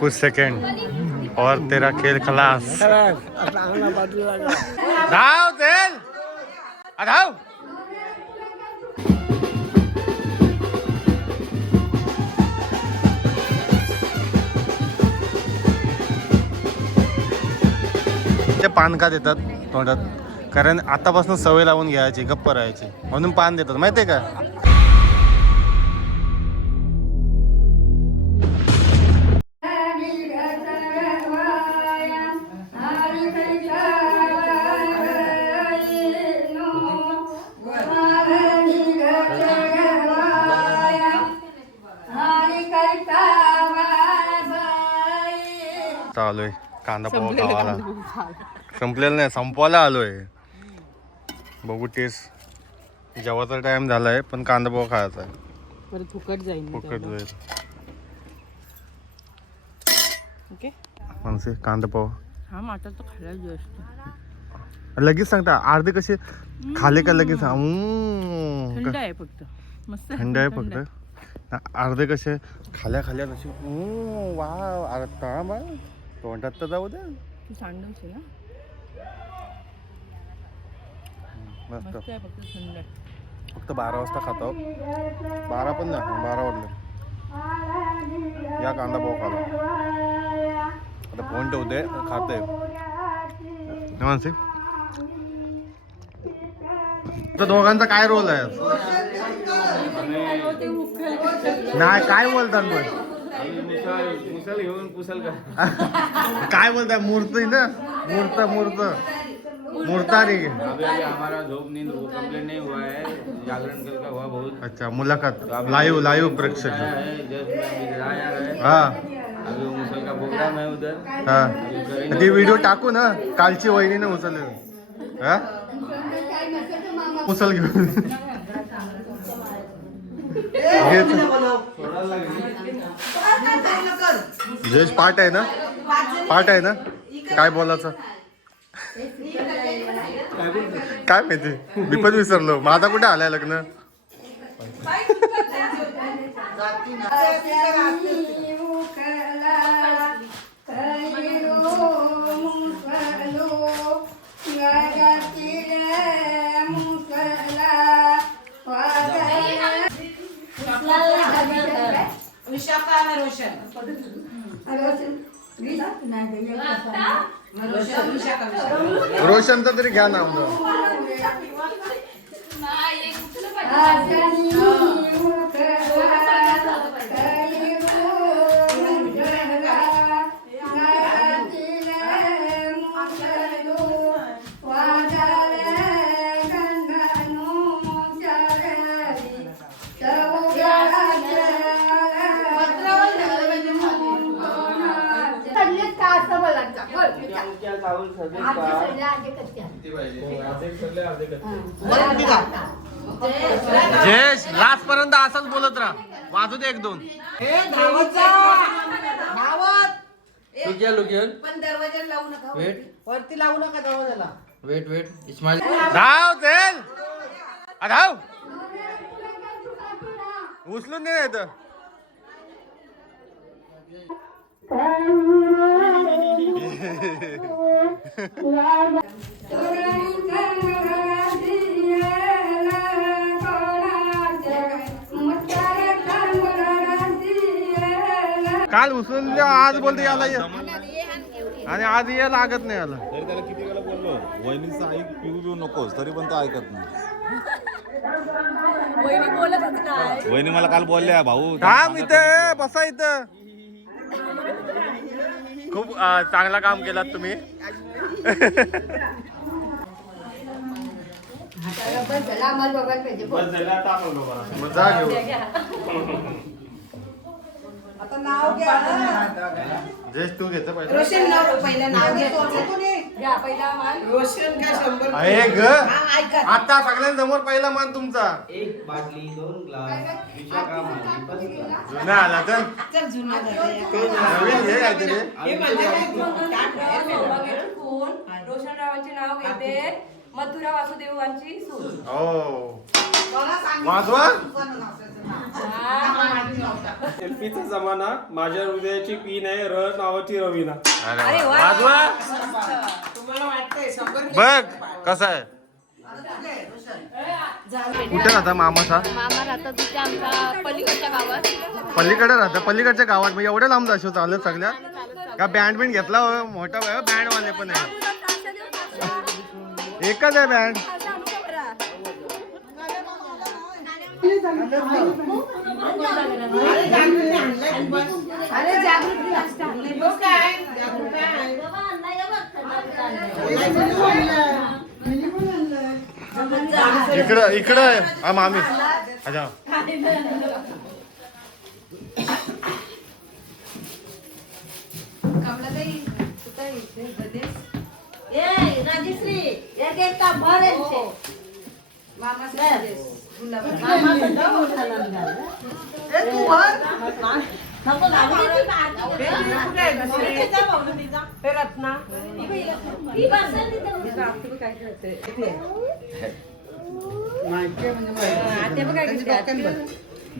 कुछ सेकंड और तेरा खेल खलास. धाव तेल धाव. ते पान का देतात तोंडात? कारण आतापासून सवय लावून घ्यायची, गप्प राहायची म्हणून पान देतात, माहितीये का? आलोय कांदा पोहा खावाला. संपलेला नाही, संपवायला आलोय. बघू टेस्ट. जेवायचा टाइम झालाय पण कांदा पोहा खायचा आहे. परत फुकट जाईल. ओके म्हणजे कांदा पोहा हा मात्र तो खायला जास्त लगेच सांगता. अर्धे कसे खाले का लगेच थंड आहे फक्त. मस्त थंड आहे फक्त. अर्धे कसे खाल्या खाल्या कसे वाव आता बा तोंडात तर जाऊ द्या. तू सांडवशील ना. मस्त. मस्त आहे फक्त थंड आहे. फक्त 12 वाजता खातो. 12 पण नाही, 12 वाजले. या कांदा पोहा खाला. आता फोन ठेवते खाते. मानसी तर दोघांचा काय रोल आहे? नाही काय बोलतात पण मुसल घेऊन कुशल का काय बोलताय? मूर्त ना, मूर्तारी. अभी हमारा धूप नींद कंप्लीट नहीं हुआ है. जागरण कल का हुआ बहुत. अच्छा मुलाखत लाईव्ह प्रेक्षक. हा अभी मुसल का प्रोग्राम है उधर. हा ती व्हिडिओ टाकू ना. कालची वहिनीने उचलले. हा उचल घेऊन जयेश पाठ आहे ना काय बोलायचं काय माहिती. मी पण विसरलो. माझा कुठे आलाय लग्न. रोशनचा तरी घ्या नाव. जयेश लास्ट पर्यंत असंच बोलत राहा. वाजू दे 1-2. पण दरवाजा लावू नका. वरती लावू नका दरवाजाला. वेट इस्माइल धाव तेल धाव. उचलून दे येत. काल उचलून आज बोलते याला ये. आणि आज ये लागत नाही याला. तरी त्याला किती वेळा बोललो वहिनीचं ऐक पिऊ नकोस तरी पण तो ऐकत नाही. वहिनी मला काल बोलल्या भाऊ काम इथं बसा इथं. खूप चांगला काम केलात तुम्ही. मजा घेऊ. आता नाव घ्या. जयेश तू घेत रोशन नाव पहिलं नाव घ्या. पहिला मान रोशन का 100. आहे ग. आता सगळ्यांसमोर पहिला मान तुमचा. एक बाटली 2 ग्लास जुना आला तर चल जुना नवीन हे काहीतरी. रोशन रावांचे नाव घेते. मथुरा वासुदेवांची सून. हो वाजवा. सेल्फीचा जमाना. माझ्या हृदयाची पीन आहे र नावाची रवीना. अरे वाजवा. तुम्हाला वाटतंय 100 बघ कसा आहे. कुठे राहता मामाचा? मामा राहतात तिथे आमच्या पलीकडच्या गावात. पलीकडे राहता. पलीकडच्या गावात मग एवढे लांब जाशो चालत सगळ्यात का? बँड बिंड घेतला हो? मोठा बँड वाले पण आहे. एकच आहे बँड. अरे जागृती असते. हो काय? इकडं इकडं आहे हा मामी. अच्छा राजश्री एक एक का भर मामा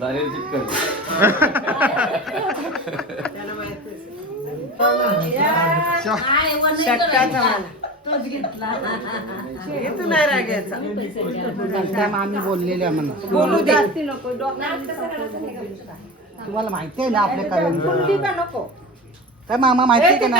दारेल चिकन. आम्ही बोललेले म्हणा बोलू दे. तुम्हाला माहिती आहे ना आपल्या काय नको काय मामा माहिती आहे का ना?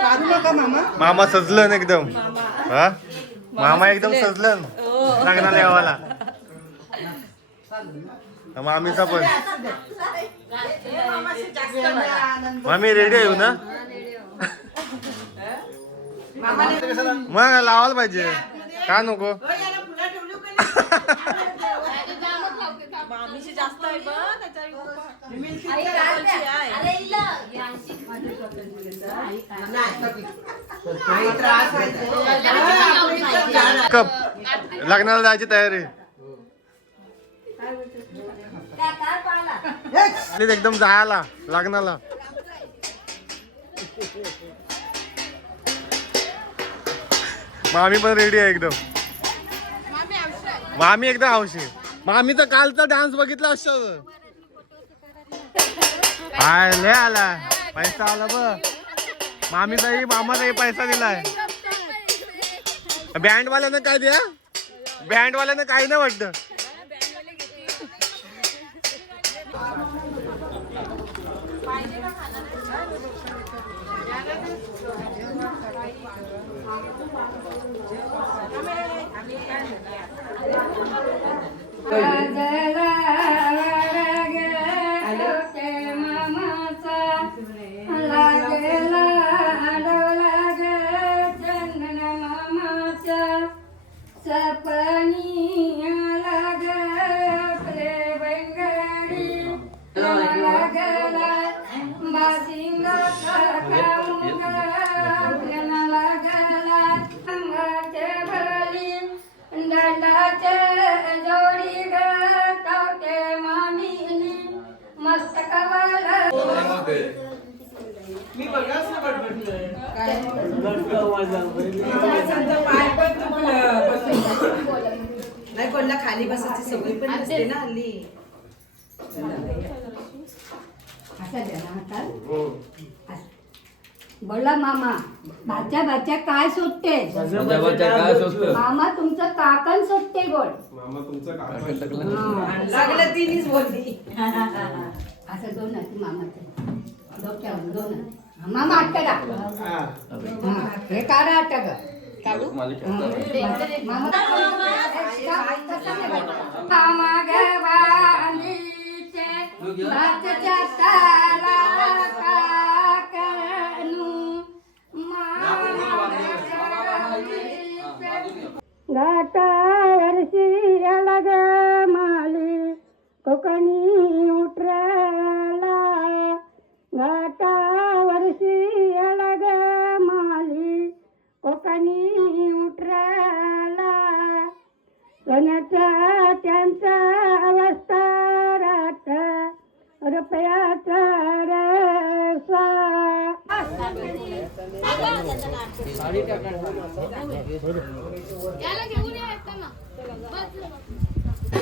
काढू नका मामा. मामा सजलं एकदम. हा मामा एकदम सजलं लग्नाला गावाला. मामीचा पण. मामी रेडी आहे ना? मग लावायला पाहिजे का नको? कप लग्नाला जायची तयारी. एकदम जायला लग्नाला. मामी पण रेडी आहे एकदम. मामी एकदम हौशी. मामीचा कालचा डान्स बघितला असं. हाय लय आला पैसा आला बघ. मामीचाही मामाचाही पैसा दिलाय. बँडवाल्यानं काय द्या? बँडवाल्यानं काही नाही वाटतं. नाही कोणला खाली बसायची सवय पण नसते ना हल्ली. बोला मामा. भाच्या भाच्या काय सुटते? काय सुचतं? मामा तुमचं काकण सुटते गोड. मामा तुमचं काय लागलं तिनीच बोलली. असं दोन आहे मामाचं डोक्यावर दोन आहे. मामा आठ का हे काढा आठ ग काढू. घाटावरशी अलग माली कोकणी उठला. घाटावरशी अलग माली कोकणी उठला. सोन्या याला घेऊन या येताना. बस.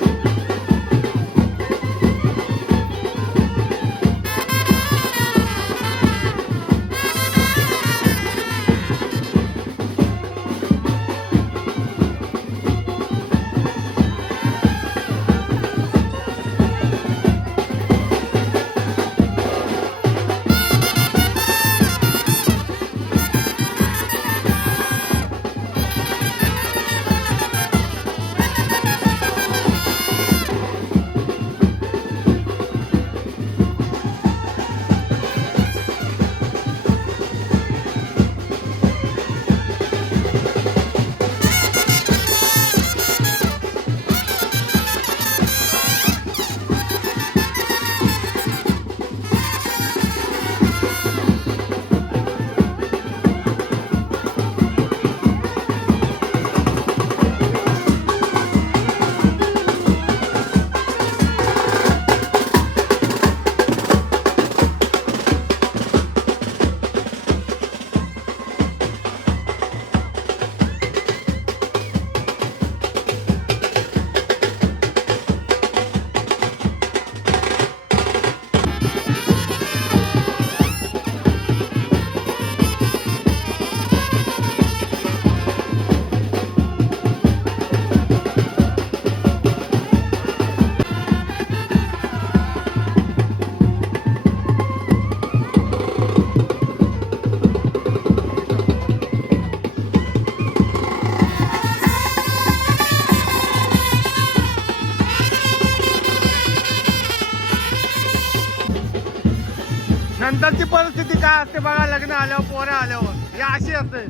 नंतरची परिस्थिती काय असते बघा, लग्न आल्यावर पोरं आल्यावर हे अशी असते.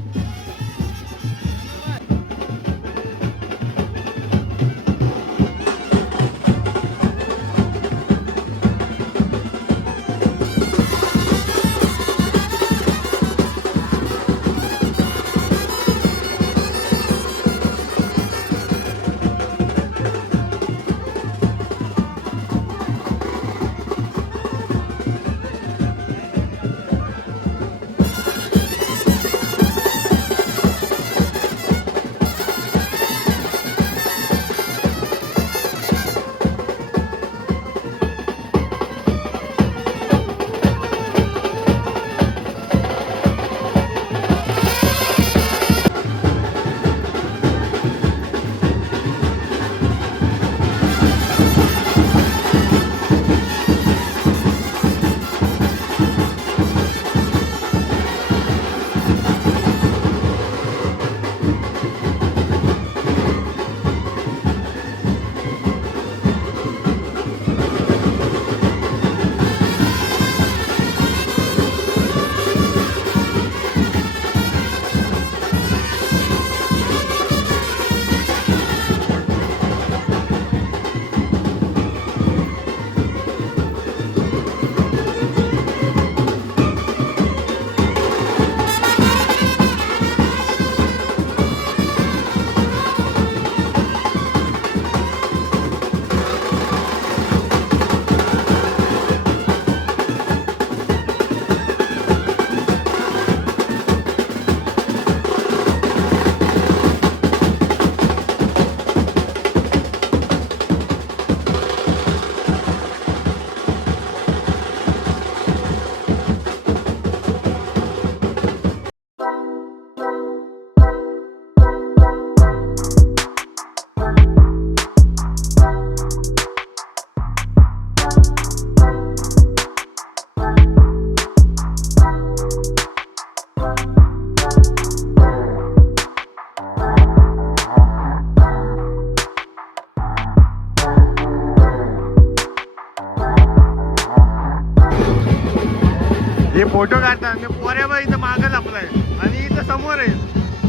हे फोटो काढतात मी पोऱ्या बघ इथं मागं लपलाय आणि इथं समोर आहे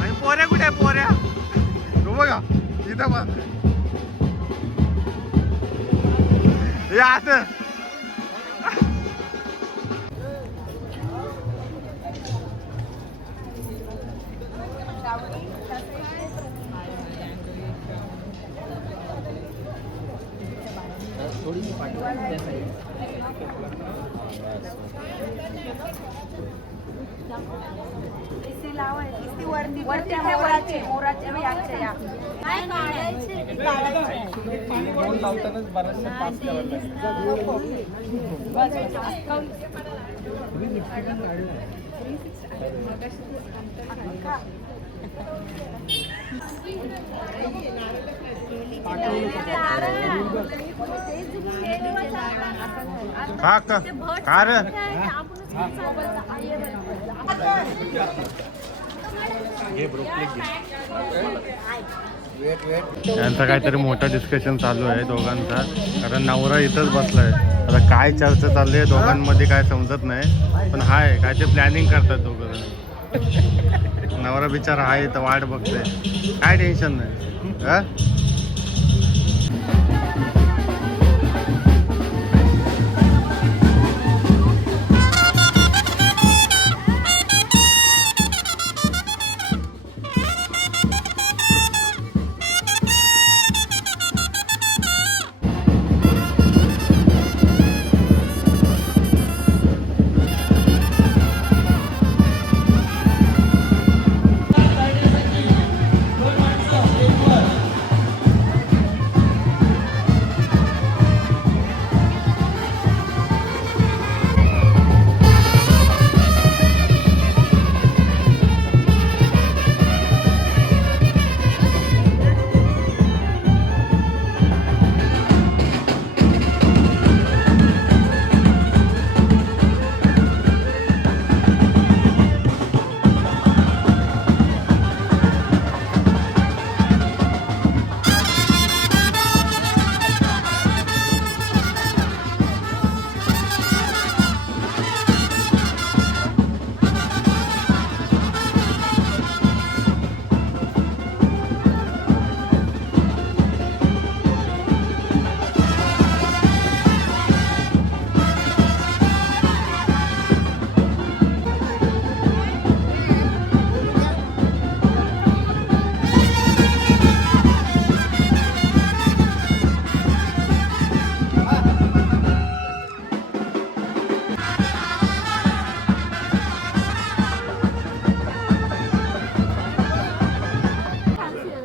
आणि पोऱ्या कुठे आहे पोऱ्या तो बघा इथं बघ हे असं थोडीशी पाठवा त्या साईड काय खा का रे यांचं काहीतरी मोठं डिस्कशन चालू आहे दोघांचा, कारण नवरा इथंच बसलाय. आता काय चर्चा चालली आहे दोघांमध्ये काय समजत नाही, पण हाय काय ते प्लॅनिंग करतात दोघं. नवरा बिचारा हाय तर वाट बघतोय, काय टेन्शन नाही. हा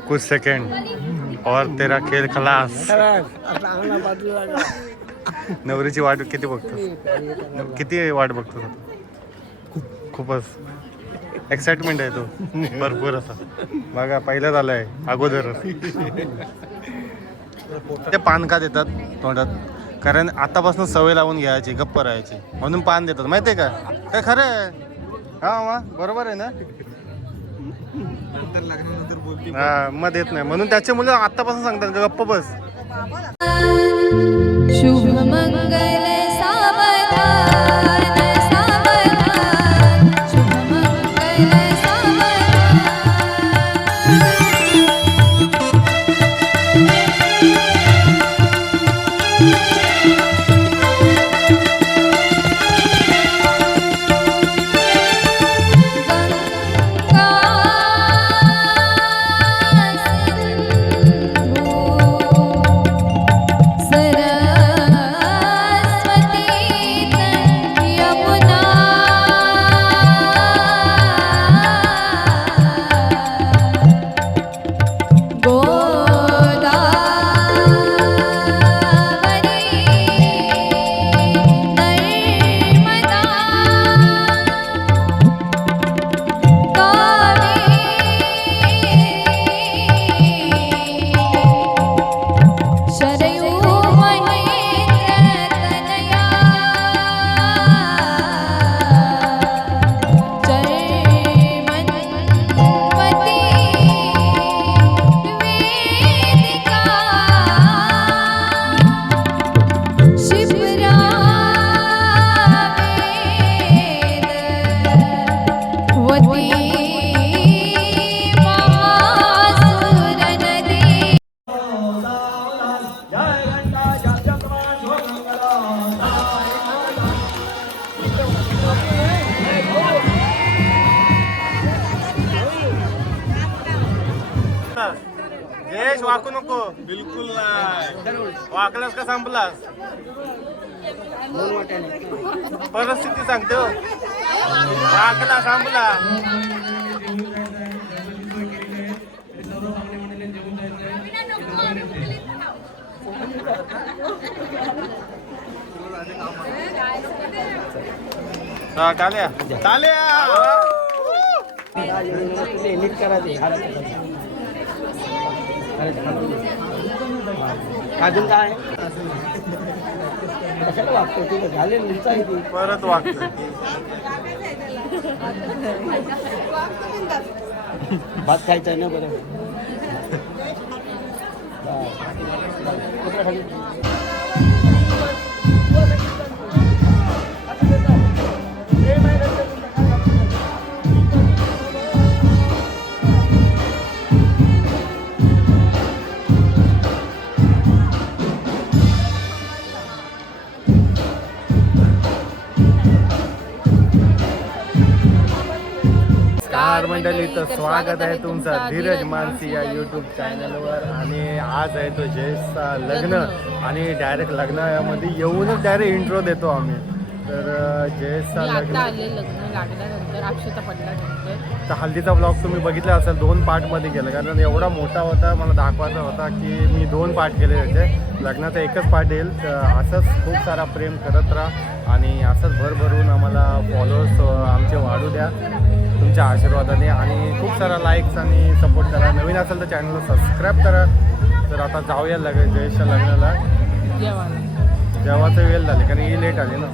कुछ सेकंड और तेरा खेळ खलास. नवरीची वाट किती बघतो, किती वाट बघतो खूपच एक्साइटमेंट आहे तो भरपूर असा. बघा पहिलं झालंय अगोदर. ते पान का देतात तोंडात, कारण आतापासून सवय लावून घ्यायची, गप्प राहायची म्हणून पान देतात, माहितीये का? काय खरं आहे? हा मा बरोबर आहे ना? हा मग देत नाही म्हणून त्याचे मुलं आतापासून सांगतात गप्प बस. शुभ मंगल सावधान सावधान, शुभ मंगल सावधान. जयेश वाकू नको, बिलकुल नाही. वाकलास का संपलास? परिस्थिती सांगतो वाकला थांबला. हा टाल्या टाल्या. अजून काय कशाला वागतो तू झाले परत वागतो. भात खायचा ना बरं. नमस्कार मंडळी, तर स्वागत आहे तुमचं धीरज मानसी या यूट्यूब चॅनलवर. आणि आज आहे तो जयेशचा लग्न आणि डायरेक्ट लग्नामध्ये येऊनच डायरेक्ट इंट्रो देतो आम्ही. तर जयेशचा लग्न आले लग्न लागल्यानंतर अक्षता पडल्यानंतर तर हल्दीचा ब्लॉग तुम्ही बघितला असेल 2 पार्टमध्ये केला, कारण एवढा मोठा होता, मला दाखवायचा होता की मी 2 पार्ट केले त्याचे. लग्नाचा एकच पार्ट येईल. तर असंच खूप सारा प्रेम करत राहा आणि असंच भरभरून आम्हाला फॉलोअर्स आमचे वाढू द्या तुमच्या आशीर्वादाने. आणि खूप सारा लाईक्स आणि सपोर्ट करा. नवीन असेल तर चॅनलला सबस्क्राईब करा. तर आता जाऊया जयेशच्या लग्नाला. जेव्हाचं वेळ झाले, कारण ही लेट आली ना.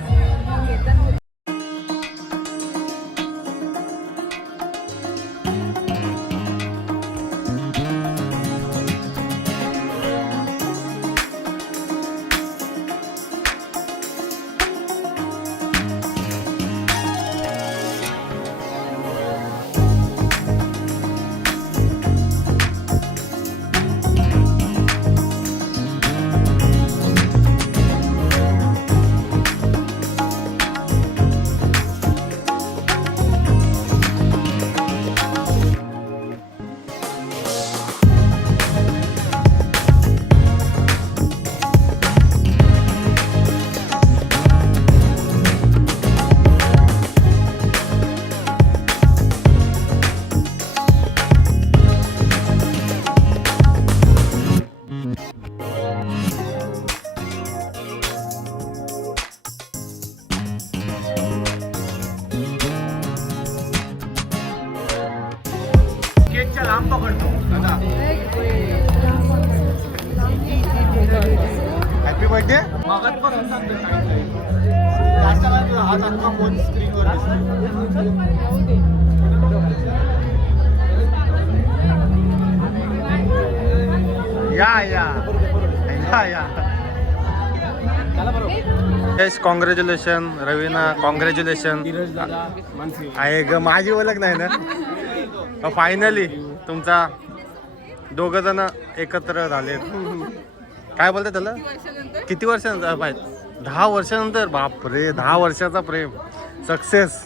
केकच्या लांब पकडतो दादा. Happy birthday. मागत पण जास्त हात आत्मा फोन स्क्रीनवर या या या या. Yes, congratulation Raveena, congratulation. आहे ग, माझी ओळख नाही ना. फायनली तुमचा 2 जण एकत्र झाले. काय बोलते त्याला, किती वर्षानंतर? 10 वर्षानंतर. बापरे, 10 वर्षाचा प्रेम सक्सेस.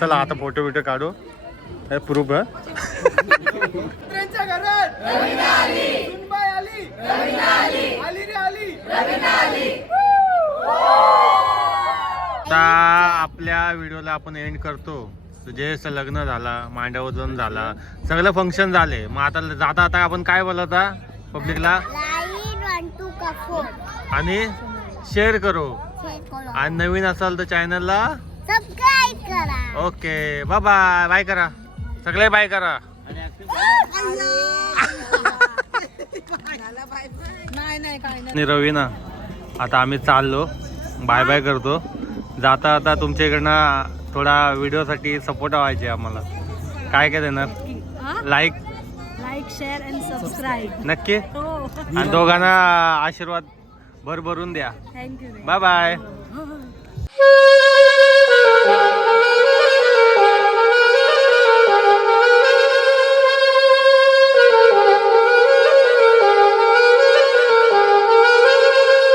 चला आता फोटो बिटो काढू. प्रूफ आता आपल्या व्हिडिओला आपण एंड करतो. जयेशचं लग्न झाला, मांडवजन झाला, सगळं फंक्शन झाले. मग आता जाता आता आपण काय बोलता पब्लिकला, आणि शेअर करो, आणि नवीन असाल तर चॅनलला सबस्क्राईब करा. Okay, bye bye. बाय करा सगळे, बाय करा. आणि रवीना, आता आम्ही चाललो, बाय बाय करतो. जाता आता तुमच्या इकडनं थोडा व्हिडिओसाठी सपोर्ट व्हायचे आम्हाला. काय काय देणार? लाईक शेअर अँड सबस्क्राईब नक्की. आणि दोघांना आशीर्वाद भरभरून द्या. थँक्यू. Bye bye.